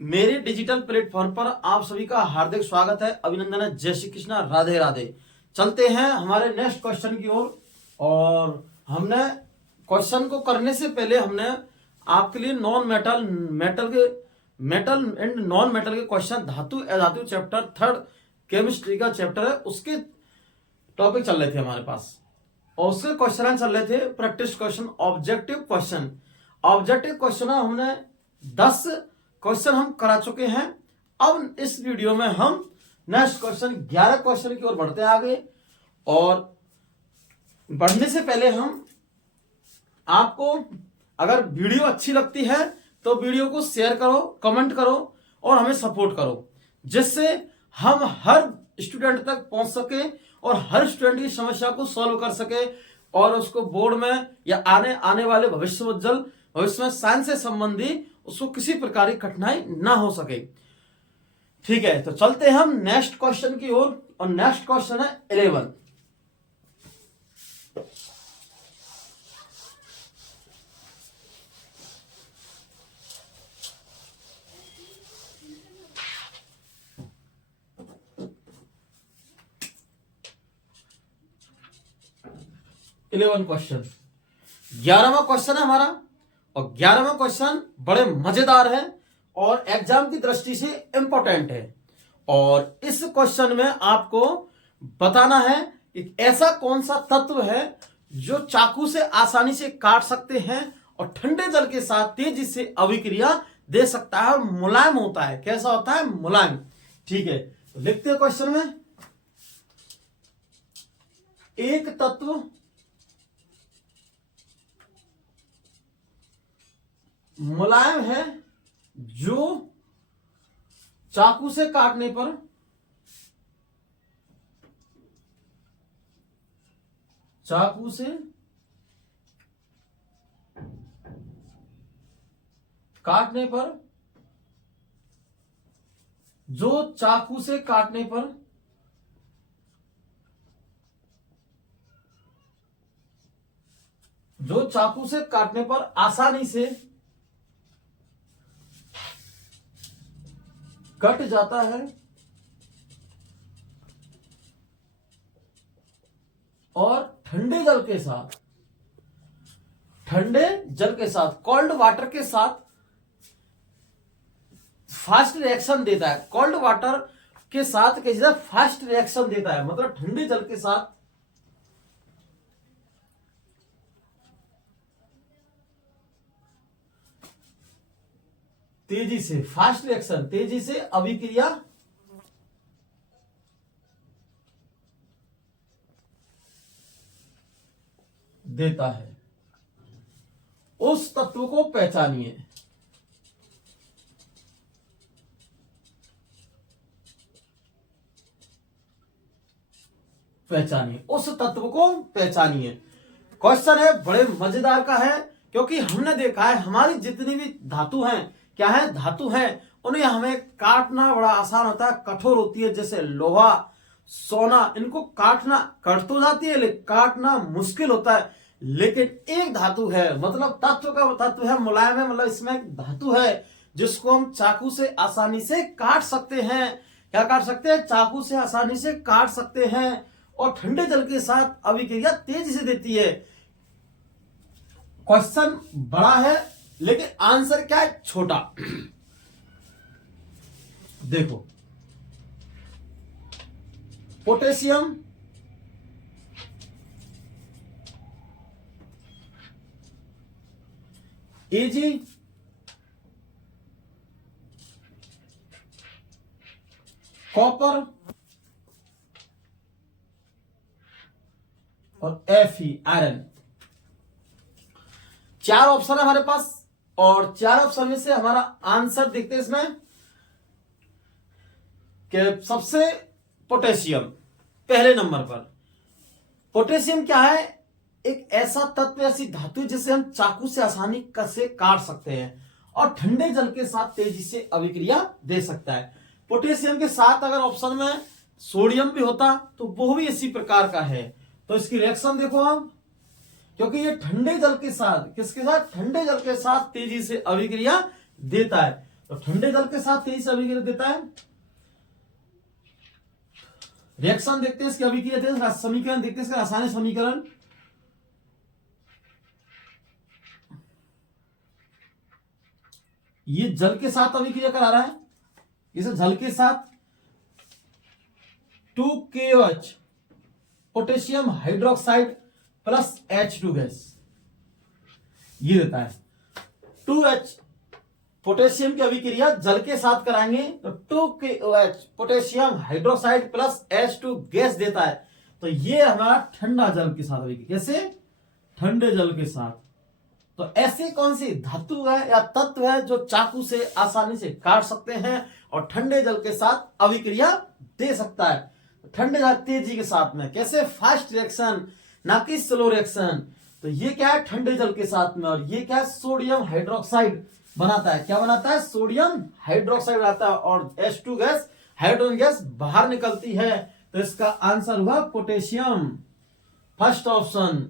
मेरे digital platform पर आप सभी का हार्दिक स्वागत है, अभिनंदन है, जय श्री कृष्णा, राधे राधे। चलते हैं हमारे नेक्स्ट क्वेश्चन की ओर। और हमने क्वेश्चन को करने से पहले हमने आपके लिए मेटल एंड नॉन मेटल के क्वेश्चन, धातु अधातु चैप्टर 3 केमिस्ट्री का चैप्टर है, उसके टॉपिक चल रहे थे हमारे पास। और उसके क्वेश्चन चल रहे थे practice question, objective question. Objective question हमने 10 क्वेश्चन हम करा चुके हैं। अब इस वीडियो में हम नेक्स्ट क्वेश्चन 11 क्वेश्चन की ओर बढ़ते हैं आगे। और बढ़ने से पहले हम आपको, अगर वीडियो अच्छी लगती है तो वीडियो को शेयर करो, कमेंट करो और हमें सपोर्ट करो, जिससे हम हर स्टूडेंट तक पहुंच सके और हर स्टूडेंट की समस्या को सॉल्व कर सके और उसको बोर्ड में या आने वाले भविष्य में साइंस से संबंधी उसको किसी प्रकार की कठिनाई ना हो सके। ठीक है, तो चलते हैं हम नेक्स्ट क्वेश्चन की ओर। और नेक्स्ट क्वेश्चन है 11। क्वेश्चन 11वां क्वेश्चन है हमारा। और 11वां क्वेश्चन बड़े मजेदार है और एग्जाम की दृष्टि से इंपॉर्टेंट है। और इस क्वेश्चन में आपको बताना है कि ऐसा कौन सा तत्व है जो चाकू से आसानी से काट सकते हैं और ठंडे जल के साथ तेजी से अभिक्रिया दे सकता है और मुलायम होता है। कैसा होता है? मुलायम। ठीक है, तो लिखते हैं क्वेश्चन में, एक तत्व मुलायम है जो चाकू से काटने पर जो चाकू से काटने पर आसानी से कट जाता है और ठंडे जल के साथ कोल्ड वाटर के साथ फास्ट रिएक्शन देता है। कोल्ड वाटर के साथ कैसे फास्ट रिएक्शन देता है, मतलब ठंडे जल के साथ तेजी से फास्ट रिएक्शन, तेजी से अभिक्रिया देता है। उस तत्व को पहचानिए। उस तत्व को पहचानिए। क्वेश्चन है बड़े मजेदार का है, क्योंकि हमने देखा है हमारी जितनी भी धातु हैं, क्या है? धातु है, उन्हें हमें काटना बड़ा आसान होता है। कठोर होती है, जैसे लोहा, सोना, इनको काटना कट तो जाती है लेकिन काटना मुश्किल होता है। लेकिन एक धातु है, मतलब तत्व है, मुलायम है, मतलब इसमें एक धातु है जिसको हम चाकू से आसानी से काट सकते हैं। क्या काट सकते हैं? चाकू से आसानी से काट सकते हैं और ठंडे जल के साथ अभिक्रिया तेजी से देती है। क्वेश्चन बड़ा है लेकिन आंसर क्या है? छोटा। देखो, पोटेशियम, एजी, कॉपर और Fe, आयरन। 4 ऑप्शन है हमारे पास और 4 ऑप्शन में से हमारा आंसर देखते हैं इसमें कि सबसे पोटेशियम पहले नंबर पर। पोटेशियम क्या है? एक ऐसा तत्व, ऐसी धातु जिसे हम चाकू से आसानी से काट सकते हैं और ठंडे जल के साथ तेजी से अभिक्रिया दे सकता है। पोटेशियम के साथ अगर ऑप्शन में सोडियम भी होता तो वो भी इसी प्रकार का है। तो इसकी रिएक्शन देखो आप, क्योंकि ये ठंडे जल के साथ, किसके साथ? ठंडे जल के साथ तेजी से अभिक्रिया देता है। तो ठंडे जल के साथ तेजी से अभिक्रिया देता है। रिएक्शन देखते हैं इसकी, अभिक्रिया देखते हैं, समीकरण देखते हैं इसका, रासायनिक समीकरण। ये जल के साथ अभिक्रिया करा रहा है, इसे जल के साथ 2KOH potassium hydroxide plus H2 gas ये देता है। 2H पोटेशियम की अभिक्रिया जल के साथ कराएंगे तो 2KOH potassium hydroxide plus H2 gas देता है। तो ये हमारा ठंडा जल के साथ अभिक्रिया, कैसे? ठंडे जल के साथ। तो ऐसे कौन सी धातु है या तत्व है जो चाकू से आसानी से काट सकते हैं और ठंडे जल के साथ अभिक्रिया दे सकता है? ठंडे जल तेजी के साथ में, कैसे? फास्ट रिएक्शन, ना कि स्लो रिएक्शन। तो ये क्या है? ठंडे जल के साथ में। और ये क्या है? सोडियम हाइड्रोक्साइड बनाता है। क्या बनाता है? सोडियम हाइड्रोक्साइड बनाता है और H2 गैस, हाइड्रोजन गैस बाहर निकलती है। तो इसका आंसर हुआ पोटेशियम, फर्स्ट ऑप्शन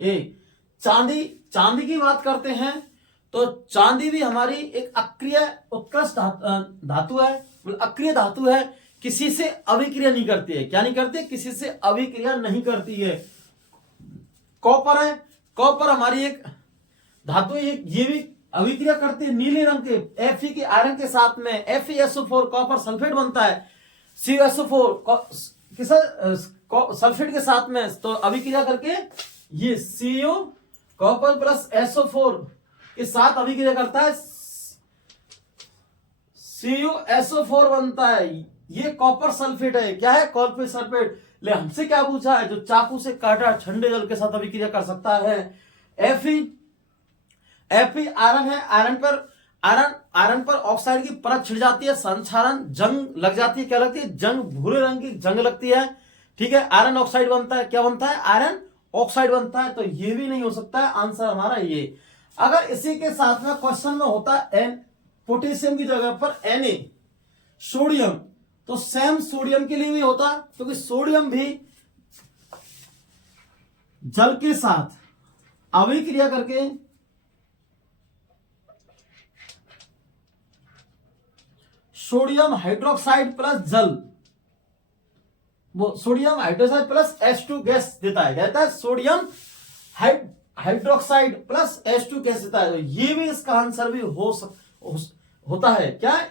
ए। चांदी की बात करते हैं तो चांदी भी हमारी एक अक्रिय उत्कृष्ट धातु है, अक्रिय धातु है, किसी से अभिक्रिया नहीं करती है। क्या नहीं करती? किसी से अभिक्रिया नहीं करती है। कॉपर है, कॉपर हमारी एक धातु है, ये भी अभिक्रिया करती है नीले रंग के Fe के आयरन के साथ में। FeSO4 कॉपर सल्फेट बनता है, CuSO4 सल्फेट के साथ में, तो अभिक्रिया करके ये CO कॉपर प्लस SO4 के साथ अभिक्रिया करता है, CuSO4 बनता है। ये कॉपर सल्फेट है। क्या है? Copper sulphate. ले हमसे क्या पूछा है? जो चाकू से काटा ठंडे जल के साथ अभिक्रिया कर सकता है। Fe आयरन है, आयरन पर ऑक्साइड की परत छिड़ जाती है, संक्षारण जंग लग जाती है। क्या लगती है? जंग, भूरे रंग की जंग लगती है। ठीक है, आयरन ऑक्साइड बनता है। क्या बनता है? आयरन ऑक्साइड बनता है। तो ये भी नहीं हो सकता है, आंसर हमारा ये। अगर इसी के साथ में क्वेश्चन में होता एन, पोटेशियम की जगह पर Na, सोडियम, तो सेम सोडियम के लिए भी होता, क्योंकि सोडियम भी जल के साथ अभिक्रिया करके सोडियम हाइड्रोक्साइड प्लस जल, वो sodium hydroxide plus H2 gas देता है। कहता है sodium hydroxide plus H2 gas देता है। तो ये भी इसका आंसर भी होता है। क्या?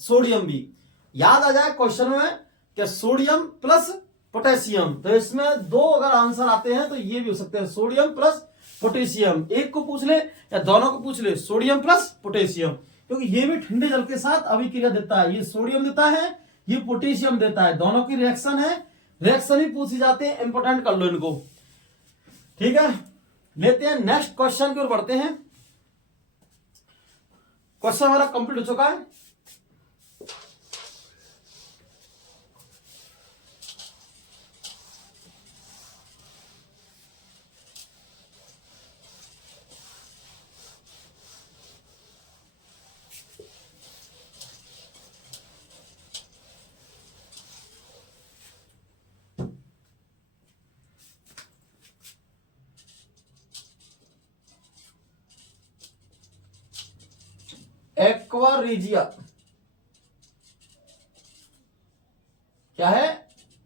सोडियम भी। याद आ जाए क्वेश्चन में क्या? Sodium plus potassium. तो इसमें दो अगर आंसर आते हैं तो ये भी हो सकते हैं, सोडियम प्लस पोटेशियम। एक को पूछ ले या दोनों को पूछ ले, सोडियम प्लस पोटेशियम, क्योंकि ये भी ठंडे जल के साथ अभिक्रिया देता है। ये सोडियम देता है, ये पोटेशियम देता है, दोनों की रिएक्शन है। रिएक्शन ही पूछी जाती है, इंपोर्टेंट कर लो इनको। ठीक है, लेते हैं नेक्स्ट क्वेश्चन की ओर बढ़ते हैं। क्वेश्चन हमारा कंप्लीट हो चुका है। एक्वा रेजिया क्या है?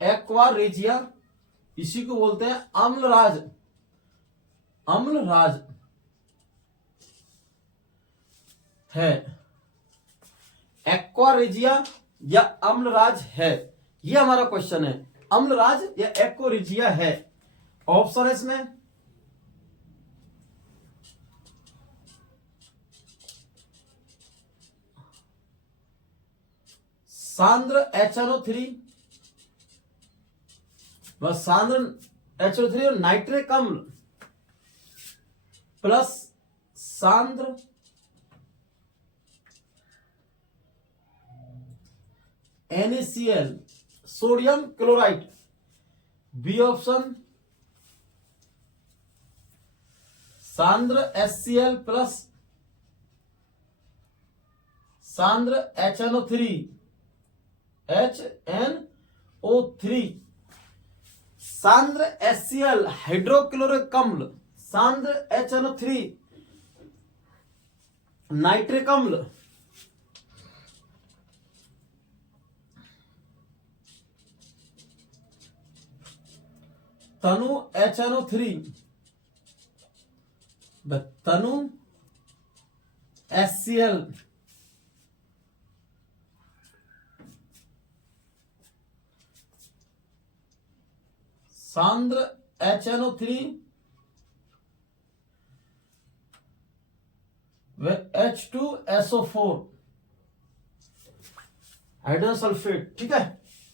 एक्वा रेजिया, इसी को बोलते हैं अम्लराज। अम्लराज है, एक्वा रेजिया या अम्लराज है, ये हमारा क्वेश्चन है। अम्लराज या एक्वा रेजिया है। ऑप्शन है इसमें सांद्र HNO3, बस सांद्र HNO3 और नाइट्रिक अम्ल प्लस सांद्र NaCl sodium chloride. B option सांद्र HCl प्लस सांद्र HNO3 HNO3, सांद्र HCl हाइड्रोक्लोरिक अम्ल, सांद्र HNO3 नाइट्रिक अम्ल तनु HNO3 तनु HCl सांद्र HNO3 व H2SO4 हाइड्रोजन सल्फेट। ठीक है,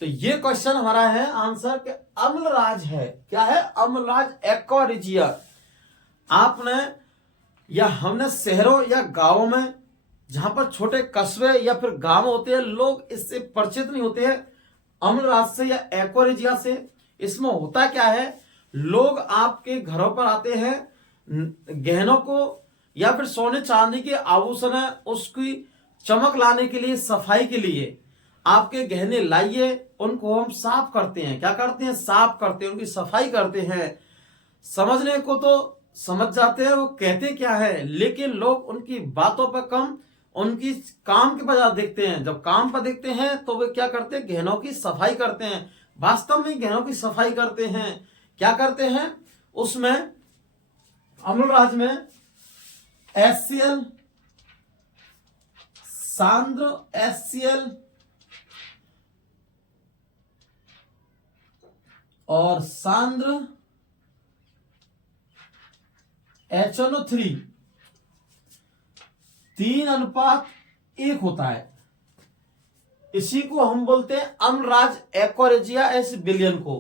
तो ये क्वेश्चन हमारा है आंसर के अम्लराज है। क्या है? Amalraj aqua regia. आपने या हमने शहरों या गांवों में जहां पर छोटे कस्बे या फिर गांव होते हैं, लोग इससे परिचित नहीं होते हैं अम्लराज से या एक्वा रिजिया से। इसमें होता क्या है, लोग आपके घरों पर आते हैं, गहनों को या फिर सोने चांदी के आभूषण है उसकी चमक लाने के लिए, सफाई के लिए आपके गहने लाइए, उनको हम साफ करते हैं। क्या करते हैं? साफ करते हैं, उनकी सफाई करते हैं। समझने को तो समझ जाते हैं वो कहते क्या है, लेकिन लोग उनकी बातों पर कम उनकी काम के बजाय देखते हैं। जब काम पर देखते हैं तो वे क्या करते हैं? गहनों की सफाई करते हैं। वास्तव में गहनों की सफाई करते हैं। क्या करते हैं? उसमें अम्लराज में HCl, सांद्र HCl और सांद्र HNO3 3:1 होता है। इसी को हम बोलते हैं Amalraj aqua regia S billion को।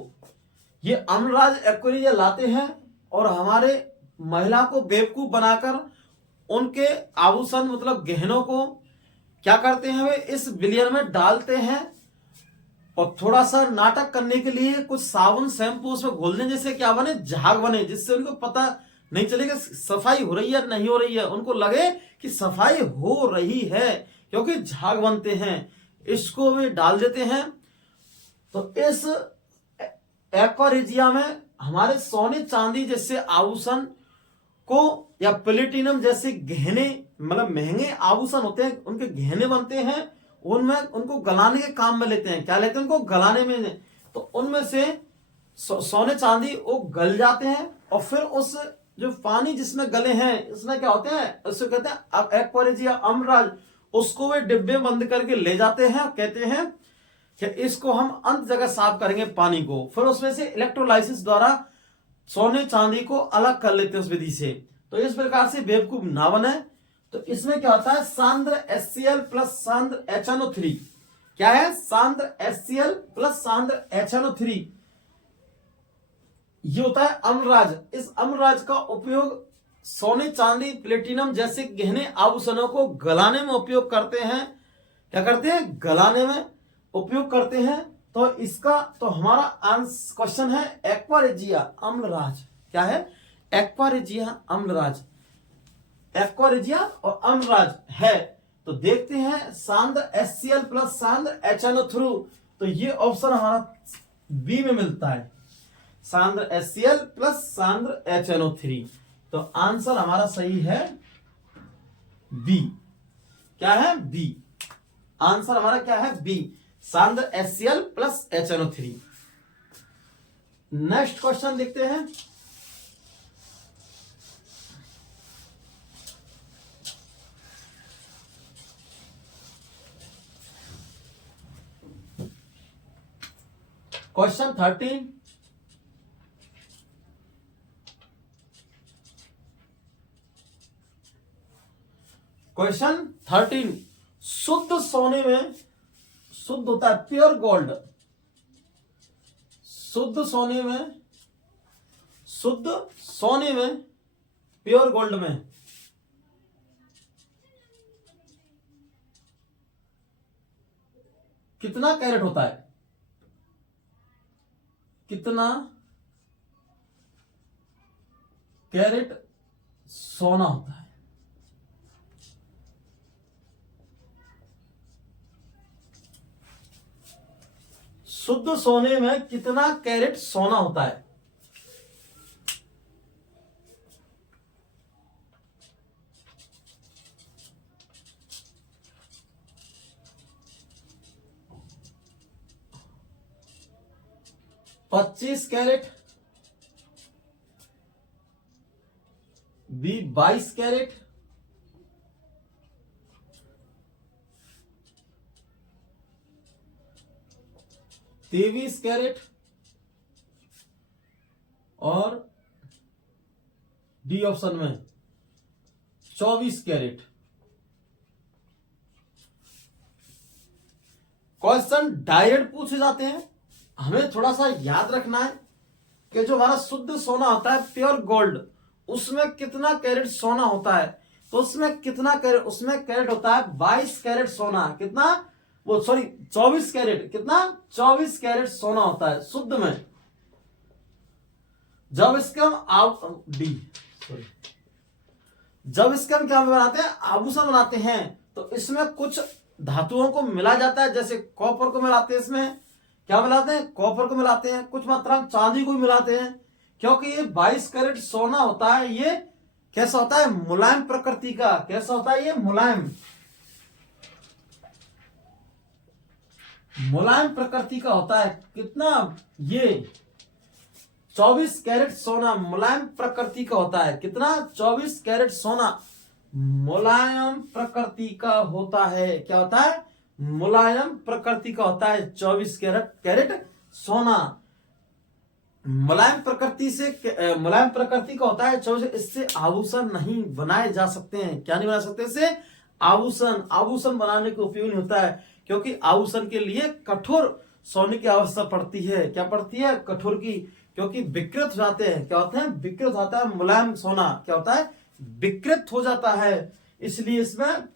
ये अम्लराज एक्वा रिजिया लाते हैं और हमारे महिला को बेवकूफ बनाकर उनके आभूषण मतलब गहनों को क्या करते हैं, वे इस बिलियन में डालते हैं और थोड़ा सा नाटक करने के लिए कुछ साबुन शैम्पू उसमें घोल दें, जैसे क्या बने, झाग बने, जिससे उनको पता नहीं चलेगा सफाई हो रही है नहीं हो रही है। उनको लगे कि सफाई हो रही है क्योंकि झाग बनते हैं, इसको वे डाल देते हैं। तो इस एक्वा रिजिया में हमारे सोने चांदी जैसे आभूषण को या प्लेटिनम जैसे गहने मतलब महंगे आभूषण होते हैं, उनके गहने बनते हैं, उनमें उनको गलाने के काम में लेते हैं। क्या लेते हैं? उनको गलाने में। तो उनमें से सोने चांदी वो गल जाते हैं और फिर उस जो पानी जिसमें गले हैं इसमें क्या होते हैं, उसको कहते हैं एक्वा रिजिया अम्लराज। उसको वे डिब्बे बंद करके ले जाते हैं, कहते हैं कि इसको हम अंत जगह साफ करेंगे पानी को। फिर उसमें से इलेक्ट्रोलाइसिस द्वारा सोने चांदी को अलग कर लेते हैं उस विधि से। तो इस प्रकार से बेवकूफ ना बने। तो इसमें क्या होता है? सांद्र HCl प्लस सांद्र HNO3। क्या है? सांद्र HCl प्लस सांद्र HNO3 ये होता है अम्लराज। इस अम्लराज का उपयोग सोने चांदी प्लेटिनम जैसे गहने आभूषणों को गलाने में उपयोग करते हैं। क्या करते हैं? गलाने में उपयोग करते हैं। तो इसका तो हमारा आंसर क्वेश्चन है एक्वा रिजिया अम्लराज। क्या है? Aqua regia Amalraj. Aqua regia और अम्लराज है। तो देखते हैं सांद्र HCl प्लस सांद्र HNO3। तो ये ऑप्शन हमारा बी में मिलता है, सांद्र HCl प्लस सांद्र HNO3। तो आंसर हमारा सही है बी। क्या है? बी। आंसर हमारा क्या है? बी, सांद्र HCl plus HNO3। Next question देखते हैं। क्वेश्चन 13। क्वेश्चन 13 शुद्ध सोने में, शुद्ध होता है प्योर गोल्ड, शुद्ध सोने में, शुद्ध सोने में प्योर गोल्ड में कितना कैरेट होता है? कितना कैरेट सोना होता है? शुद्ध सोने में कितना कैरेट सोना होता है? 25 कैरेट, बी 22 कैरेट, तेईस कैरेट और डी ऑप्शन में 24 कैरेट। क्वेश्चन डायरेक्ट पूछे जाते हैं। हमें थोड़ा सा याद रखना है कि जो हमारा शुद्ध सोना होता है, प्योर गोल्ड, उसमें कितना कैरेट सोना होता है, तो उसमें कितना कैरेट, उसमें कैरेट होता है 22 कैरेट सोना। कितना, वो सॉरी 24 कैरेट, कितना 24 कैरेट सोना होता है शुद्ध में। जब इसका हम जब इसका हम क्या बनाते हैं, आभूषण बनाते हैं, तो इसमें कुछ धातुओं को मिला जाता है, जैसे कॉपर को मिलाते हैं, इसमें क्या मिलाते हैं, कॉपर को मिलाते हैं, कुछ मात्रा में चांदी को मिलाते हैं, क्योंकि ये 22 कैरेट सोना होता है। ये कैसा होता है, मुलायम प्रकृति का। कैसा होता है ये, मुलायम प्रकृति का होता है। कितना, ये 24 कैरेट सोना मुलायम प्रकृति का होता है। कितना, 24 कैरेट सोना मुलायम प्रकृति का होता है। क्या होता है, मुलायम प्रकृति का होता है 24 कैरेट सोना। मुलायम प्रकृति का होता है 24। इससे आभूषण नहीं बनाए जा सकते हैं। क्या नहीं बना सकते इससे, आभूषण बनाने का उपयोग नहीं होता है, क्योंकि आभूषण के लिए कठोर सोने की आवश्यकता पड़ती है। क्या पड़ती है, कठोर की, क्योंकि विकृत हो जाते हैं। क्या होते हैं, विकृत होता है। मुलायम सोना क्या होता है, विकृत हो जाता है। इसलिए इसमें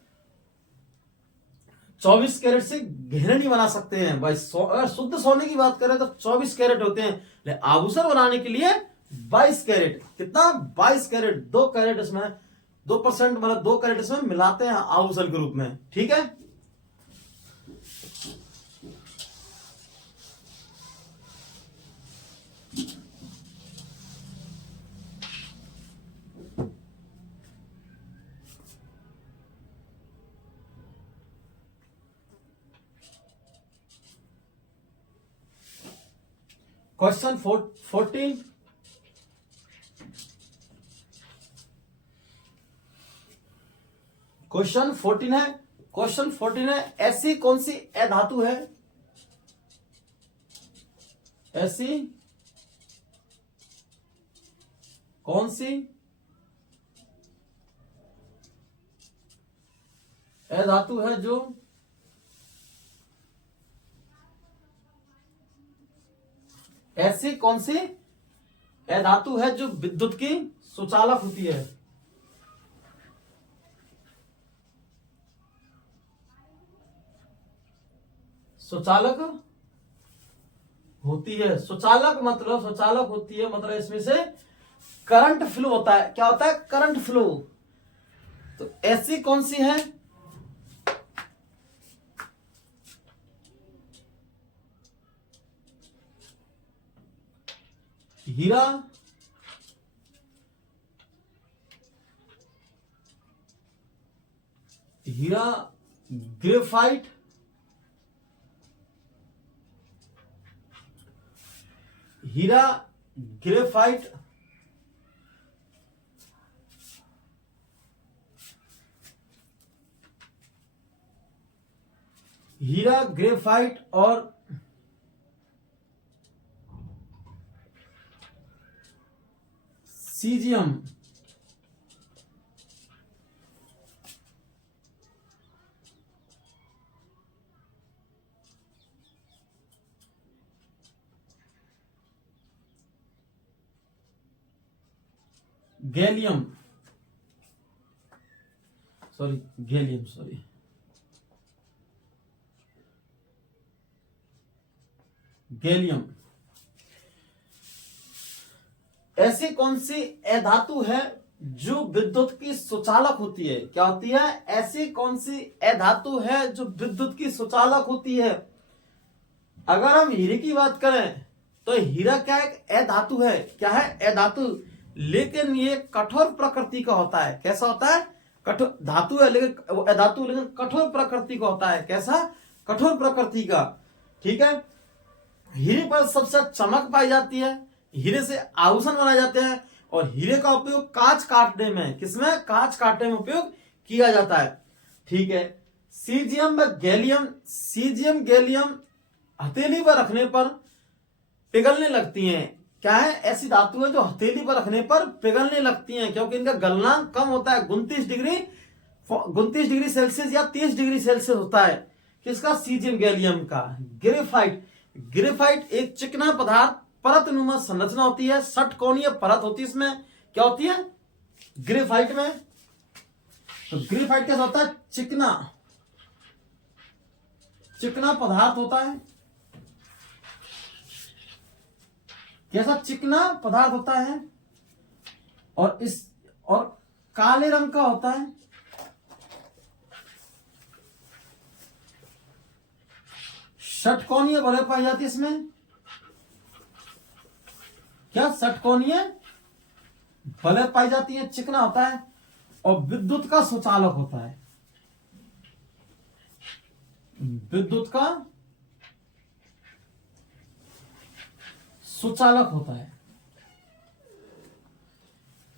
24 कैरेट से गहरे नहीं बना सकते हैं भाई। अगर शुद्ध सोने की बात करें तो 24 कैरेट होते हैं, लेकिन आभूषण बनाने के लिए 22 कैरेट। कितना, 22 कैरेट। 2 कैरेट इसमें 2%, मतलब 2 कैरेट इसमें मिलाते हैं आभूषण के रूप में। ठीक है, क्वेश्चन 14। क्वेश्चन 14 है, ऐसी कौन सी अधातु है, ऐसी कौन सी अधातु है जो ऐसी कौन सी अधातु है जो विद्युत की सुचालक होती है। सुचालक होती है। सुचालक होती है, मतलब इसमें से करंट फ्लो होता है। क्या होता है, करंट फ्लो। तो ऐसी कौन सी है, हीरा, ग्रेफाइट, ग्रेफाइट, और सीजियम। गैलियम, ऐसी कौन सी अधातु है जो विद्युत की सुचालक होती है। क्या होती है, ऐसी कौन सी अधातु है जो विद्युत की सुचालक होती है। अगर हम हीरे की बात करें तो हीरा क्या एक अधातु है। क्या है, अधातु, लेकिन ये कठोर प्रकृति का होता है। कैसा होता है, कठोर धातु है लेकिन अधातु, लेकिन कठोर प्रकृति का होता है। कैसा, कठोर प्रकृति का। ठीक है, हीरे पर सबसे चमक पाई जाती है, हीरे से आभूषण बनाए जाते हैं, और हीरे का उपयोग कांच काटने में, किसमें, कांच काटने में उपयोग किया जाता है। ठीक है। सीजियम व गैलियम, सीजियम गैलियम हथेली पर रखने पर पिघलने लगती हैं। क्या है, ऐसी धातु है जो हथेली पर रखने पर पिघलने लगती हैं, क्योंकि इनका गलनांक कम होता है, 29 डिग्री सेल्सियस या 30 डिग्री सेल्सियस होता है। किसका, सीजियम गैलियम का। ग्रेफाइट, ग्रेफाइट एक चिकना पदार्थ, परतनुमा संरचना होती है, षटकोणीय परत होती है, इसमें क्या होती है ग्रेफाइट में। तो ग्रेफाइट कैसा होता है, चिकना, चिकना पदार्थ होता है। कैसा, चिकना पदार्थ होता है, और काले रंग का होता है। षटकोणीय वलय पाई जाती है इसमें। क्या, षटकोणीय वलय पाई जाती है, चिकना होता है, और विद्युत का सुचालक होता है, विद्युत का सुचालक होता है।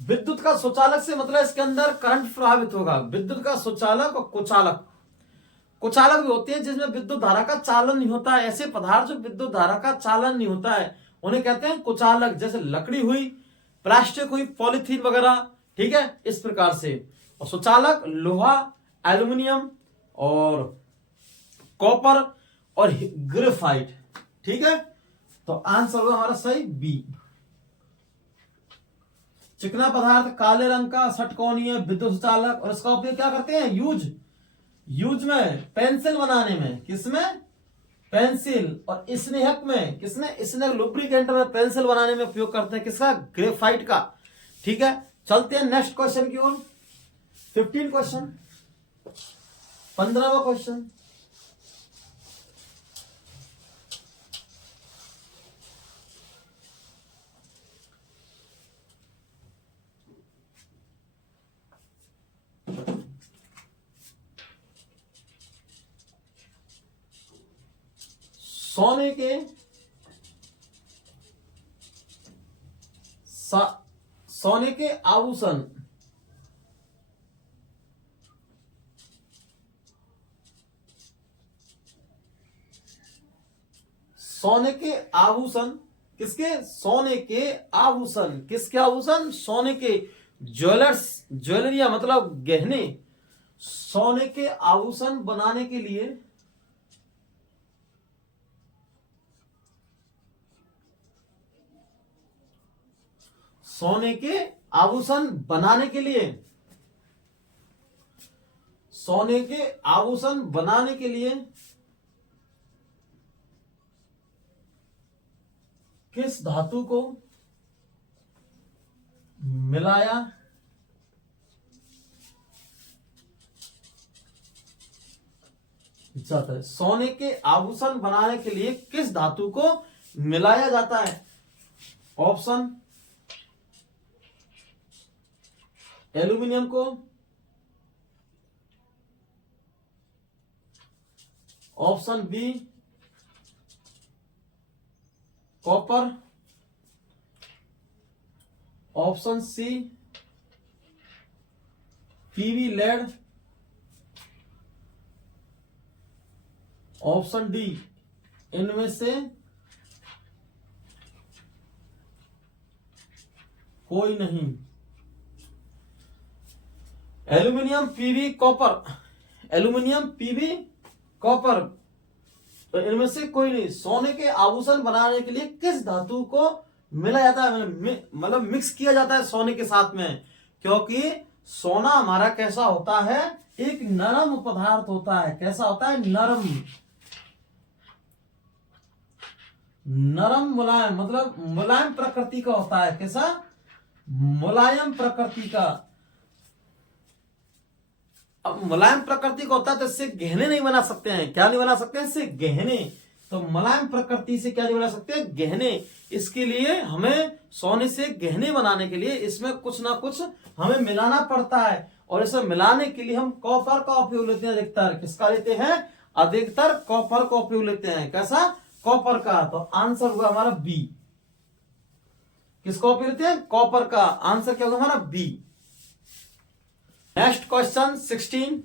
विद्युत का सुचालक से मतलब इसके अंदर करंट प्रवाहित होगा। विद्युत का सुचालक और कुचालक, कुचालक भी होते हैं जिसमें विद्युत धारा का चालन नहीं होता है। ऐसे पदार्थ जो विद्युत धारा का चालन नहीं होता है उन्हें कहते हैं कुचालक, जैसे लकड़ी हुई, प्लास्टिक हुई, पॉलीथीन वगैरह। ठीक है, इस प्रकार से। और सुचालक लोहा, एल्यूमिनियम और कॉपर और ग्रेफाइट। ठीक है, तो आंसर होगा हमारा सही बी। चिकना पदार्थ, काले रंग का, षटकोणीय, विद्युत सुचालक, और इसका उपयोग क्या करते हैं, यूज में पेंसिल बनाने में, किसमें, पेंसिल, और स्नेहक में, किसमें, स्नेहक लुब्रिकेंट में पेंसिल बनाने में उपयोग करते हैं, किसका, ग्रेफाइट का। ठीक है, चलते हैं नेक्स्ट क्वेश्चन की ओर। 15 क्वेश्चन, 15वां क्वेश्चन। सोने के आभूषण, सोने के आभूषण, किसके, सोने के आभूषण, किसके आभूषण, सोने के, ज्वेलरिया मतलब गहने, सोने के आभूषण बनाने के लिए सोने के आभूषण बनाने के लिए, सोने के आभूषण बनाने के लिए किस धातु को मिलाया जाता है, सोने के आभूषण बनाने के लिए किस धातु को मिलाया जाता है। ऑप्शन, एल्यूमिनियम को, option B copper, option C PV lead, option D इनमें से कोई नहीं। Aluminium, PV, copper, aluminium, PV, copper, तो इनमें से कोई नहीं। सोने के आभूषण बनाने के लिए किस धातु को मिला जाता है, मतलब मिक्स किया जाता है सोने के साथ में, क्योंकि सोना हमारा कैसा होता है, एक नरम पदार्थ होता है। कैसा होता है, नरम, नरम मुलायम, मतलब मुलायम प्रकृति का होता है। कैसा, मुलायम प्रकृति का। अब मुलायम प्रकृति का होता है तो इससे गहने नहीं बना सकते हैं। क्या नहीं बना सकते हैं, इससे गहने। तो मुलायम प्रकृति से क्या नहीं बना सकते, गहने। इसके लिए हमें सोने से गहने बनाने के लिए इसमें कुछ ना कुछ हमें मिलाना पड़ता है, और इसे मिलाने के लिए हम कॉपर का उपयोग लेते हैं अधिकतर। किसका लेते हैं, अधिकतर कॉपर का उपयोग लेते हैं। कैसा, कॉपर का, तो आंसर हुआ हमारा बी। किसको पीते हैं? कॉपर का। आंसर क्या होगा हमारा? बी। Next question 16।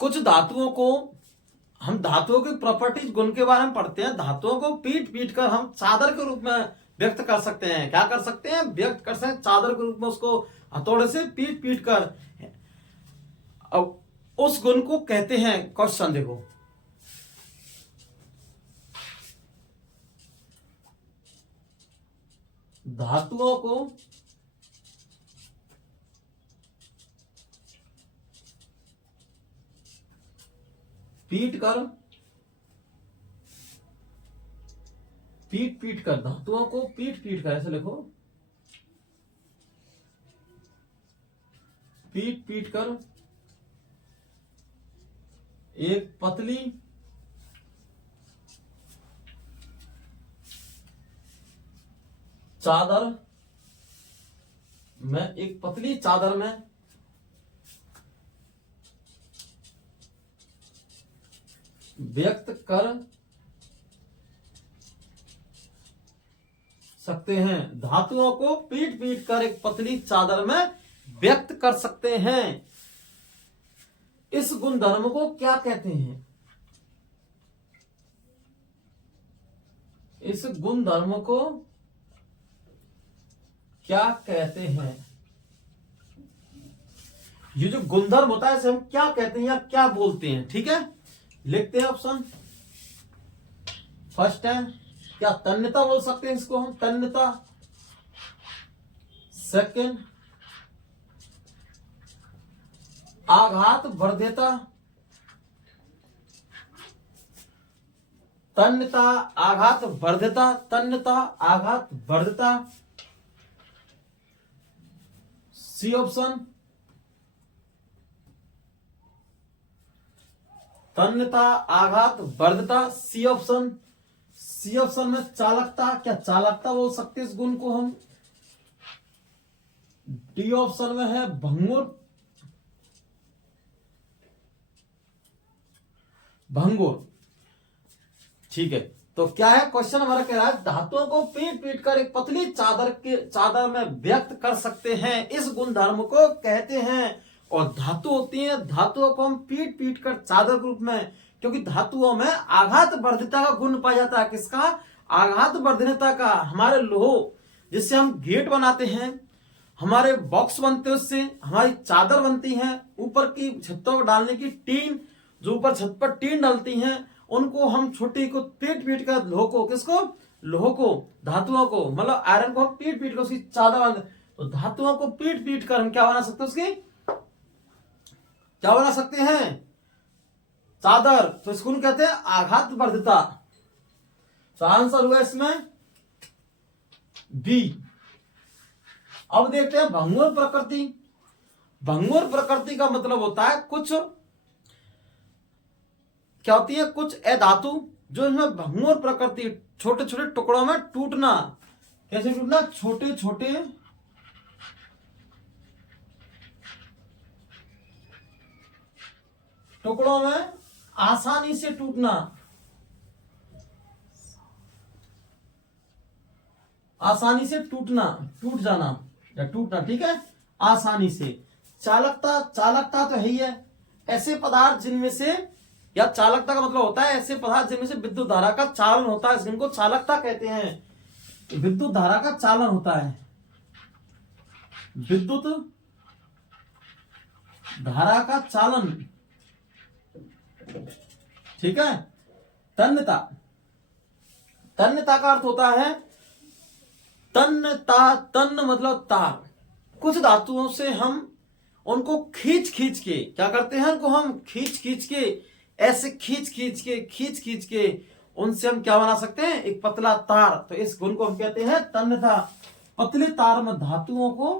कुछ धातुओं को, हम धातुओं की प्रॉपर्टीज, गुण के बारे में पढ़ते हैं। धातुओं को पीट पीट कर हम चादर के रूप में व्यक्त कर सकते हैं। क्या कर सकते हैं? व्यक्त कर सकते हैं चादर के रूप में, उसको हथौड़े से पीट पीट कर। अब उस गुण को कहते हैं, क्वेश्चन देखो, धातुओं को पीट पीट कर, धातुओं को पीट पीट कर, ऐसे लिखो, पीट पीट कर एक पतली चादर में, एक पतली चादर में व्यक्त कर सकते हैं। धातुओं को पीट पीट कर एक पतली चादर में व्यक्त कर सकते हैं। इस गुणधर्म को क्या कहते हैं? इस गुणधर्म को क्या कहते हैं? ये जो गुणधर्म होता है इसे हम क्या कहते हैं या क्या बोलते हैं? ठीक है, लिखते हैं ऑप्शन। फर्स्ट है क्या? तन्यता बोल सकते हैं इसको हम, तन्यता। सेकंड, आघात वर्ध्यता। तन्यता, आघात वर्ध्यता, तन्यता, आघात वर्ध्यता। सी ऑप्शन, तन्यता, आघात वर्ध्यता। C option. सी ऑप्शन में चालकता, क्या चालकता बोल सकते हैं इस गुण को हम। डी ऑप्शन में है भंगुर, भंगुर। ठीक है, तो क्या है क्वेश्चन हमारा? कह रहा है धातुओं को पीट पीट कर एक पतली चादर में व्यक्त कर सकते हैं। इस गुणधर्म को कहते हैं। और धातु होती है, धातुओं को हम पीट पीट कर चादर के रूप में, क्योंकि धातुओं में आघात वर्ध्यता का गुण पाया जाता है। किसका? आघात वर्धनता का। हमारे लोह जिससे हम गेट बनाते हैं, हमारे बॉक्स बनते हैं, उससे हमारी चादर बनती है, ऊपर की छतों को डालने की टीन, जो ऊपर छत पर टीन डालती हैं, उनको हम छोटी को पीट पीट कर, लोह को, किसको? लोह को, धातुओं को, मतलब आयरन को हम पीट पीट कर उसकी चादर बना। तो धातुओं को पीट पीट कर हम क्या बना सकते हैं? उसकी क्या बना सकते हैं? चादर। तो इसको कहते हैं आघात वर्ध्यता। तो आंसर हुआ इसमें बी। अब देखते हैं भंगुर प्रकृति। भंगुर प्रकृति का मतलब होता है कुछ, क्या होती है? कुछ अधातु जो इसमें भंगुर प्रकृति, छोटे छोटे टुकड़ों में टूटना। कैसे टूटना? छोटे छोटे टुकड़ों में आसानी से टूटना, आसानी से टूटना, टूट जाना या टूटना। ठीक है, आसानी से। चालकता, चालकता तो है ही है, ऐसे पदार्थ जिनमें से, या चालकता का मतलब होता है ऐसे पदार्थ जिनमें से विद्युत धारा का चालन होता है, जिनको चालकता कहते हैं। विद्युत धारा का चालन होता है, विद्युत धारा का चालन। ठीक है। तन्यता, तन्यता का अर्थ होता है तन्यता, तन्न मतलब तार। कुछ धातुओं से हम उनको खींच खींच के क्या करते हैं? उनको हम खींच खींच के, ऐसे खींच खींच के उनसे हम क्या बना सकते हैं? एक पतला तार। तो इस गुण को हम कहते हैं तन्यता। पतले तार में धातुओं को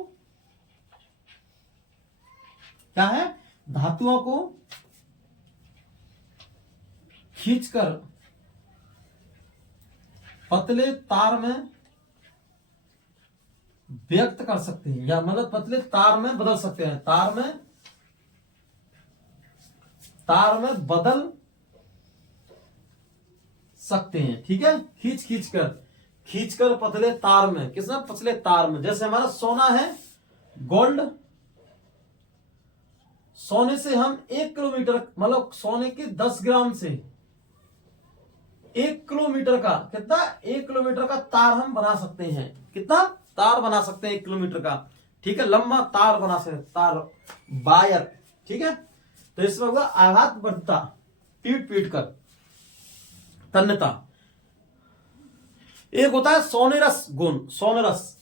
क्या है? धातुओं को खींचकर पतले तार में व्यक्त कर सकते हैं, या मतलब पतले तार में बदल सकते हैं, तार में बदल सकते हैं। ठीक है, खींच कर पतले तार में, किसना, पतले तार में। जैसे हमारा सोना है, गोल्ड, सोने से हम 1 किलोमीटर, मतलब सोने के 10 ग्राम से 1 किलोमीटर का, कितना, 1 किलोमीटर का तार हम बना सकते हैं। कितना तार बना सकते हैं, 1 किलोमीटर का। ठीक है, लंबा तार बना सकते, तार, वायर। ठीक है, तो इसमें होगा आघात बढ़ता, पीट कर, तन्यता। एक होता है सोनेरस गुण, सोनेरस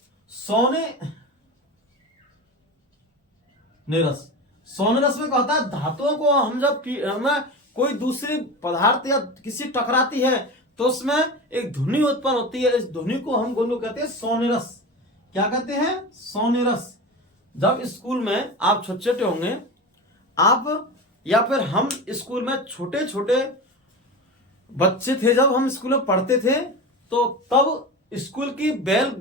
में क्या होता है, धातुओं को हम जब हमें कोई दूसरी पदार्थ या किसी टकराती है तो उसमें एक ध्वनि उत्पन्न होती है, इस ध्वनि को हम गुण कहते हैं सोनेरस। क्या कहते हैं, सोनेरस। जब स्कूल में आप छोटे होंगे, आप या फिर हम स्कूल में छोटे छोटे बच्चे थे, जब हम स्कूल में पढ़ते थे तो तब स्कूल की बेल,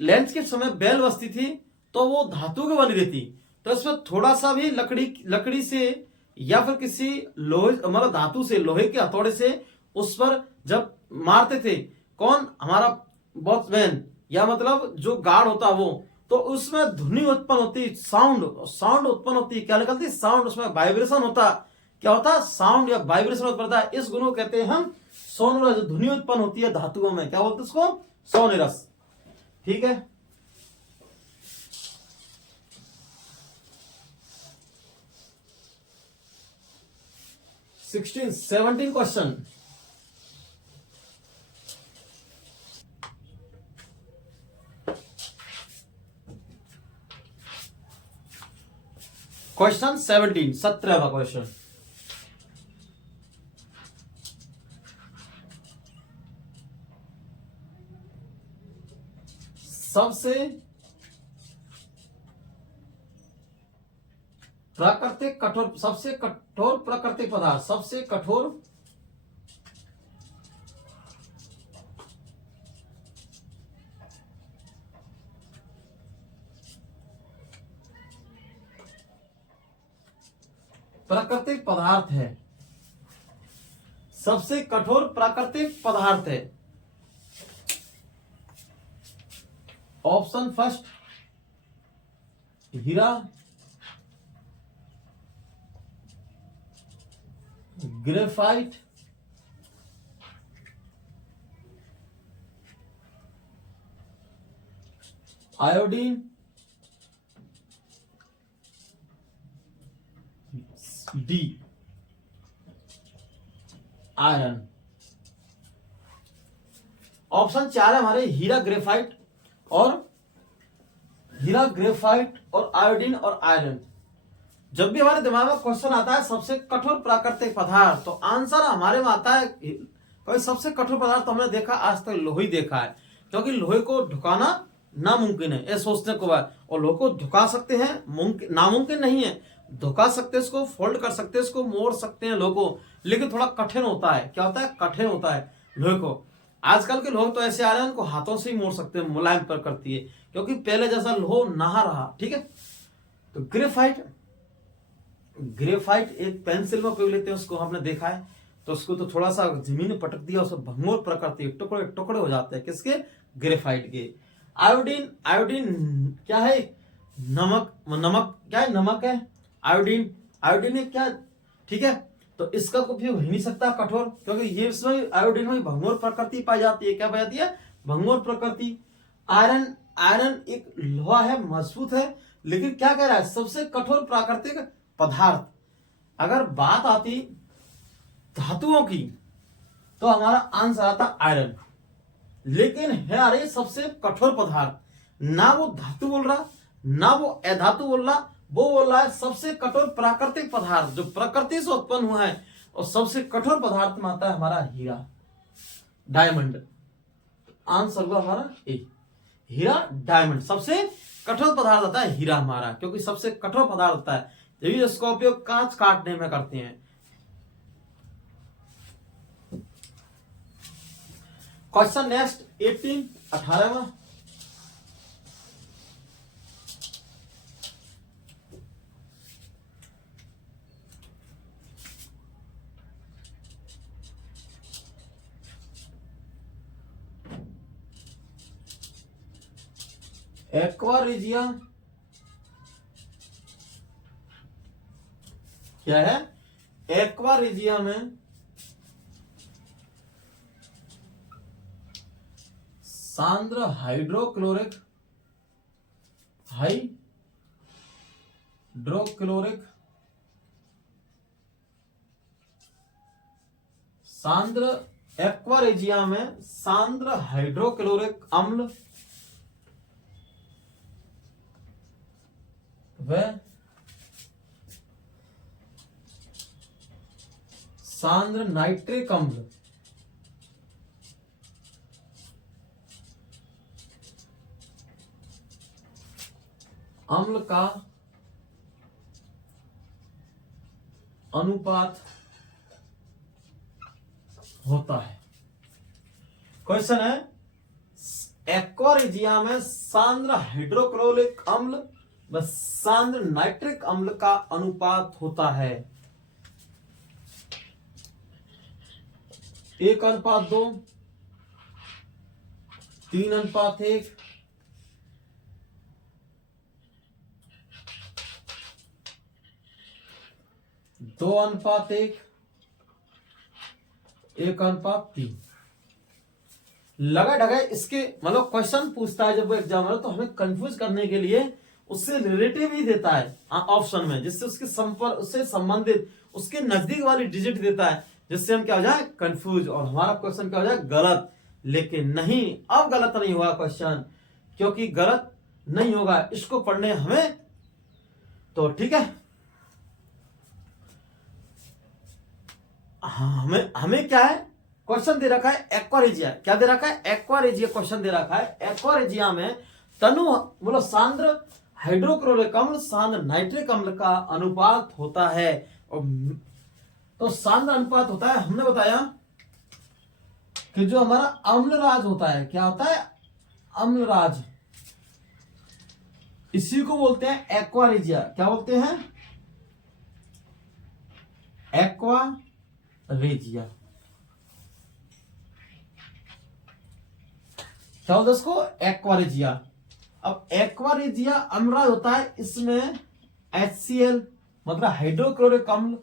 लंच के समय बेल बजती थी तो वो धातु की बनी रहती, तो इसमें थोड़ा सा भी लकड़ी से या फिर किसी लोहे, मतलब धातु से, लोहे के हथौड़े से उस पर जब मारते थे, कौन, हमारा वॉचमैन या मतलब जो गार्ड होता वो, तो उसमें ध्वनि उत्पन्न होती, साउंड उत्पन्न होती। क्या निकलती, साउंड, उसमें वाइब्रेशन होता। क्या होता, साउंड या वाइब्रेशन उत्पन्न होता है। इस गुण को कहते हैं हम सोनरस। ध्वनि उत्पन्न होती है धातुओं में, क्या बोलते हैं उसको, सोनेरस। ठीक है, सिक्सटीन 17 क्वेश्चन। क्वेश्चन 17, 17वां क्वेश्चन। सबसे कठोर प्राकृतिक पदार्थ, सबसे कठोर प्राकृतिक पदार्थ है, सबसे कठोर प्राकृतिक पदार्थ है। ऑप्शन फर्स्ट, हीरा, graphite, iodine, D, iron. Option 4 है हमारे, हीरा, ग्रेफाइट और आयोडीन और आयरन। जब भी हमारे दिमाग में क्वेश्चन आता है सबसे कठोर प्राकृतिक पदार्थ, तो आंसर हमारे में आता है, कोई सबसे कठोर पदार्थ तो हमने देखा आज तक लोहे देखा है, क्योंकि लोहे को ढुकाना नामुमकिन है, ये सोचने को है। और लोहे को ढुका सकते हैं, नामुमकिन नहीं है, धोखा सकते हैं, इसको फोल्ड कर सकते हैं, इसको मोड़ सकते हैं लोहे को, लेकिन थोड़ा कठिन होता है। क्या होता है, कठिन होता है लोहे को। आजकल के लोग तो ऐसे आ रहे हैं, उनको हाथों से ही मोड़ सकते हैं, मुलायम पर करती है, क्योंकि पहले जैसा लोह नहा रहा। ठीक है, तो ग्रेफाइट एक पेंसिल में उपयोग लेते हैं, उसको हमने देखा है, तो उसको तो थोड़ा सा जमीन में पटक दिया, उसको भंगुर प्रकृति, टुकड़े टुकड़े हो जाते हैं, किसके, ग्रेफाइट के। आयोडीन क्या है, नमक क्या है, नमक है। आयोडीन है क्या, ठीक है, तो इसका उपयोग हो नहीं सकता कठोर, क्योंकि ये इसमें आयोडीन में भंगुर प्रकृति पाई जाती है। क्या पाई जाती है, भंगुर प्रकृति। आयरन एक लोहा है, मजबूत है, लेकिन क्या कह रहा है, सबसे कठोर प्राकृतिक पदार्थ। अगर बात आती धातुओं की तो हमारा आंसर आता आयरन, लेकिन है अरे सबसे कठोर पदार्थ, ना वो धातु बोल रहा, ना वो अधातु बोल रहा, वो बोल रहा है सबसे कठोर प्राकृतिक पदार्थ जो प्रकृति से उत्पन्न हुआ है, और सबसे कठोर पदार्थ में आता है हमारा हीरा, डायमंड। आंसर हुआ हमारा ए, हीरा, डायमंड। सबसे कठोर पदार्थ आता है हीरा हमारा, क्योंकि सबसे कठोर पदार्थ होता है, यही इसका उपयोग कांच काटने में करते हैं। Question next 18 18वां। एक्वारिजिया क्या है? एक्वारिजिया में सांद्र हाइड्रोक्लोरिक सांद्र एक्वारिजिया में सांद्र हाइड्रोक्लोरिक अम्ल व सांद्र नाइट्रिक अम्ल का अनुपात होता है। क्वेश्चन है एक्वारिजिया में सांद्र हाइड्रोक्लोरिक अम्ल व सांद्र नाइट्रिक अम्ल का अनुपात होता है 1:2, 3:1, 2:1, 1:3। लगा ढगा इसके मतलब क्वेश्चन पूछता है जब वो एग्जामिनर तो हमें कंफ्यूज करने के लिए उससे रिलेटिव ही देता है ऑप्शन में, जिससे उसके संपर्क उससे संबंधित उसके नजदीक वाली डिजिट देता है, जिससे हम क्या हो जाए कंफ्यूज और हमारा क्वेश्चन क्या हो जाए गलत। लेकिन नहीं, अब गलत नहीं हुआ क्वेश्चन, क्योंकि गलत नहीं होगा इसको पढ़ने हमें तो ठीक है। हाँ, हमें क्या है क्वेश्चन दे रखा है एक्वारिजिया, क्या दे रखा है एक्वारिजिया क्वेश्चन दे रखा है। एक्वारिजिया में तनु बोलो सांद्र हाइड्रोक्लोरिक अम्ल सांद्र नाइट्रिक अम्ल का अनुपात होता है। और तो सांद्र अनुपात होता है, हमने बताया कि जो हमारा अम्लराज होता है, क्या होता है अम्लराज, इसी को बोलते हैं एक्वारिजिया। क्या बोलते हैं एक्वारिजिया। क्या होता है उसको एक्वारिजिया। अब एक्वारिजिया अम्लराज होता है, इसमें HCl मतलब हाइड्रोक्लोरिक अम्ल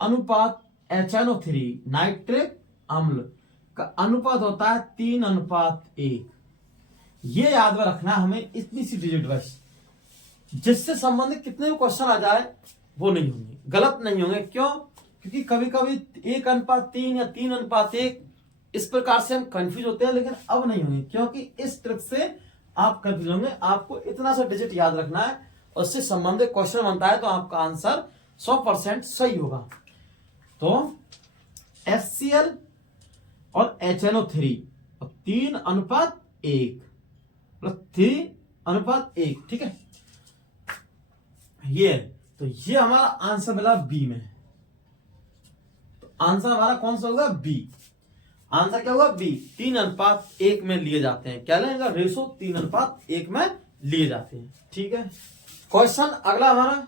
अनुपात HNO3 नाइट्रिक अम्ल का अनुपात होता है 3:1। ये याद में रखना हमें, इतनी सी डिजिट बस, जिससे संबंधित कितने भी क्वेश्चन आ जाए वो नहीं होंगे, गलत नहीं होंगे। क्यों? क्योंकि कभी कभी 1:3 या 3:1 इस प्रकार से हम कंफ्यूज होते हैं, लेकिन अब नहीं होंगे क्योंकि इस ट्रिक से आप कंफ्यूज होंगे। आपको इतना सा डिजिट याद रखना है, उससे संबंधित क्वेश्चन बनता है तो आपका आंसर 100% सही होगा। तो HCl और HNO3 और 3:1 प्लस 3:1, ठीक है। ये तो ये हमारा आंसर मिला बी में। तो आंसर हमारा कौन सा होगा? बी। आंसर क्या होगा? बी। 3:1 में लिए जाते हैं, क्या लेंगे रेशो 3:1 में लिए जाते हैं, ठीक है। क्वेश्चन अगला हमारा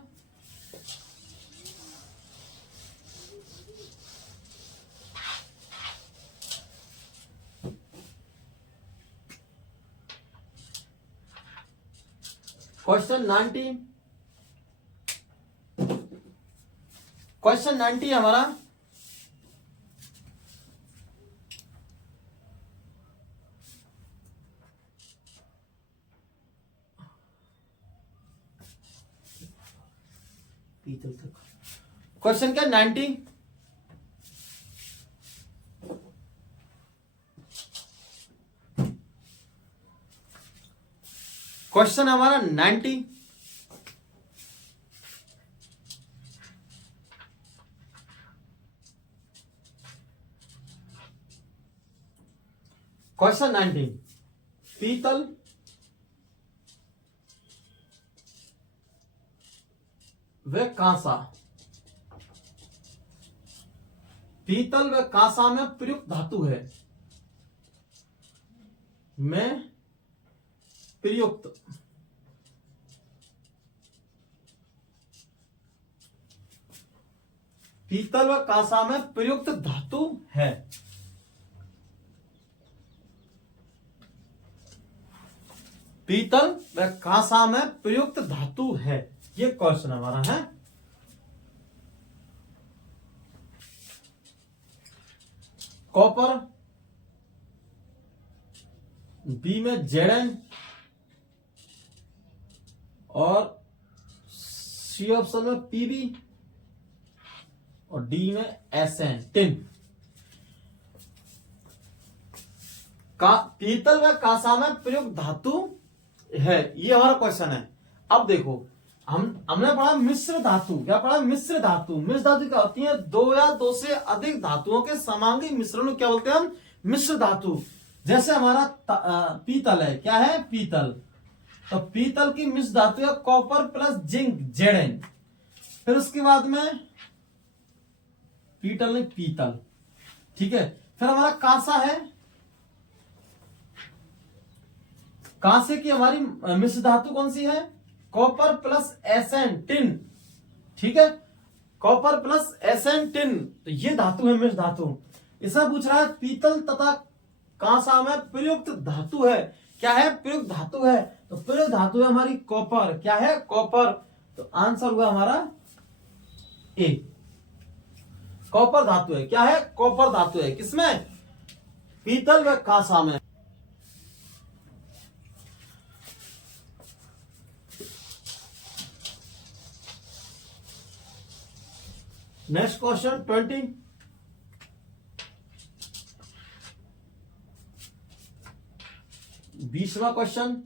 क्वेश्चन 90 हमारा पीतल तक। क्वेश्चन क्या 90 क्वेश्चन हमारा 90 क्वेश्चन 19 पीतल व कांसा, पीतल व कांसा में प्रयुक्त धातु है में प्रयुक्त पीतल व कांसा में प्रयुक्त धातु है। पीतल व कांसा में प्रयुक्त धातु है, ये क्वेश्चन हमारा है। कॉपर, बी में Zn और सी ऑप्शन में Pb और डी में Sn, टिन। पीतल व कांसा में प्रयुक्त धातु है, ये हमारा क्वेश्चन है। अब देखो हमने पढ़ा मिश्र धातु। क्या पढ़ा? मिश्र धातु। मिश्र धातु क्या होती है? दो या दो से अधिक धातुओं के समांगी मिश्रण को क्या बोलते हैं हम? मिश्र धातु। जैसे हमारा पीतल है, क्या है? पीतल। तो पीतल की मिश्र धातु है कॉपर प्लस जिंक, Zn। फिर उसके बाद में पीतल नहीं, पीतल, ठीक है। फिर हमारा कांसा है, कांसे की हमारी मिश्र धातु कौन सी है? कॉपर प्लस Sn, टिन, ठीक है। कॉपर प्लस Sn, टिन, तो ये धातु है मिश्र धातु। इसमें पूछ रहा है पीतल तथा कांसा में प्रयुक्त धातु है, क्या है? प्रयुक्त धातु है। तो प्रयुक्त धातु है हमारी कॉपर, क्या है? कॉपर। तो आंसर हुआ हमारा ए, कॉपर धातु है। क्या है? कॉपर धातु है। किसमें? पीतल व कांसा में। Next question 20। बीसवा क्वेश्चन,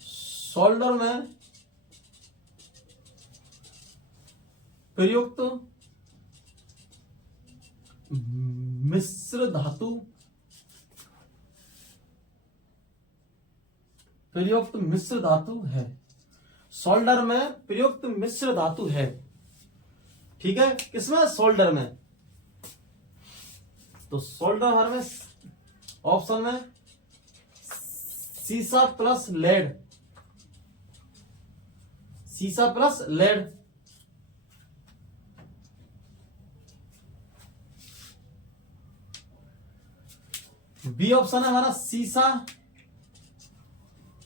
सोल्डर में प्रयुक्त मिश्र धातु, प्रयुक्त मिश्र धातु है। सोल्डर में प्रयुक्त मिश्र धातु है, ठीक है। किसमें? सोल्डर में। तो सोल्डर हमारे में ऑप्शन में सीसा प्लस लेड, सीसा प्लस लेड। बी ऑप्शन है हमारा सीसा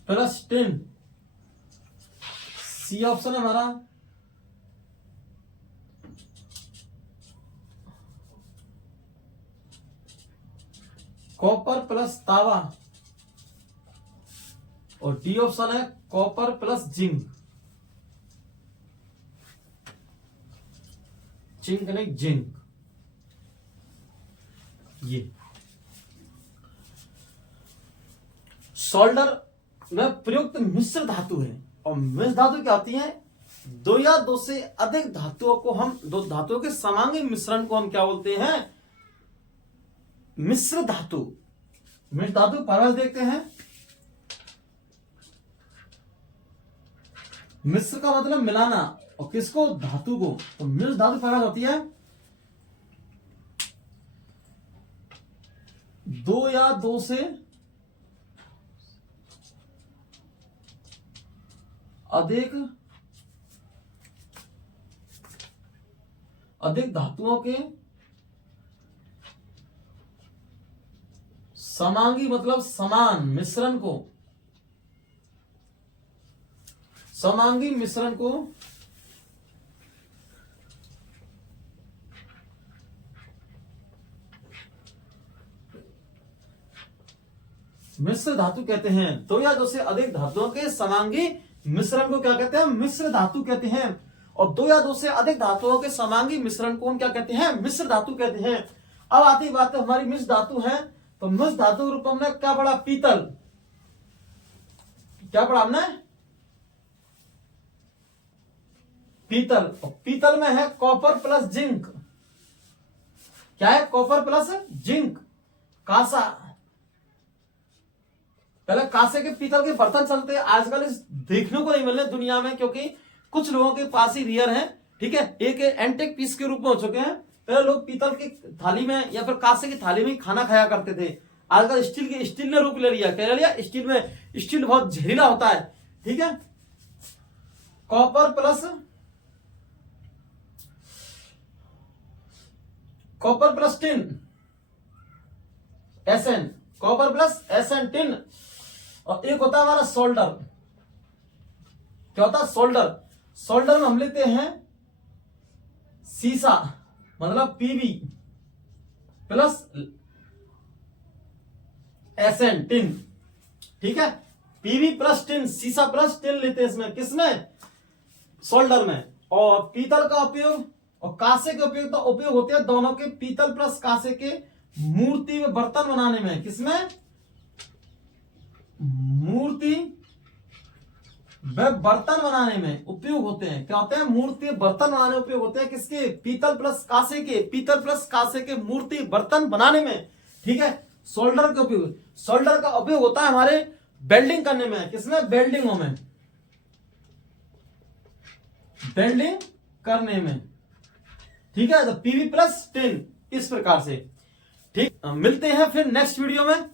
प्लस टिन। सी ऑप्शन है हमारा कॉपर प्लस तावा और डी ऑप्शन है कॉपर प्लस जिंक, जिंक नहीं जिंक। ये सोल्डर में प्रयुक्त मिश्र धातु है। और मिश्र धातु क्या होती है? दो या दो से अधिक धातुओं को हम, दो धातुओं के समांगी मिश्रण को हम क्या बोलते हैं? मिश्र धातु। मिश्र धातु परवश देखते हैं। मिश्र का मतलब मिलाना, और किसको? धातु को। तो मिश्र धातु परवश होती है दो या दो से अधिक धातुओं के समांगी मतलब समान मिश्रण को, समांगी मिश्रण को मिश्र धातु कहते हैं। दो या दो से अधिक धातुओं के समांगी मिश्रण को क्या कहते हैं? मिश्र धातु कहते हैं। और दो या दो से अधिक धातुओं के समांगी मिश्रण को हम क्या कहते हैं? मिश्र धातु कहते हैं। अब आती बात है हमारी मिश्र धातु है, तो मिश्र धातु रूप हमने क्या पढ़ा? पीतल। क्या पढ़ा हमने? पीतल। और पीतल में है कॉपर प्लस जिंक। क्या है? Copper plus zinc. कांसा, पहले कांसे के पीतल के बर्तन चलते हैं, आजकल इस देखने को नहीं मिल रहे दुनिया में, क्योंकि कुछ लोगों के पास ही रियर है, ठीक है। एक एंटिक पीस के रूप में हो चुके हैं, पहले लोग पीतल की थाली में या फिर कांसे की थाली में खाना खाया करते थे। आजकल स्टील ने रूप ले लिया। क्या ले लिया? स्टील बहुत जहरीला होता है। ठीक है, copper plus tin, SN, copper plus SN tin. और एक होता है हमारा सोल्डर। क्या होता है? सोल्डर में हम लेते हैं सीसा, मतलब पीबी प्लस एसएन टिन। ठीक है, पीबी प्लस टिन, सीसा प्लस टिन लेते हैं इसमें। किसमें? सोल्डर में। और पीतल का उपयोग और कांसे के उपयोग होते हैं दोनों के, पीतल प्लस कांसे के मूर्ति में बर्तन बनाने में। किसमें? मूर्ति व बर्तन बनाने में उपयोग होते हैं। क्या होते हैं? मूर्ति बर्तन बनाने में उपयोग होते हैं। किसके? पीतल प्लस कांसे के मूर्ति बर्तन बनाने में। ठीक है, सोल्डर का उपयोग होता है हमारे वेल्डिंग करने में। किसमें? वेल्डिंगों में, वेल्डिंग करने में। ठीक है, तो पीवी प्लस टिन, इस प्रकार से। ठीक, मिलते हैं फिर नेक्स्ट वीडियो में।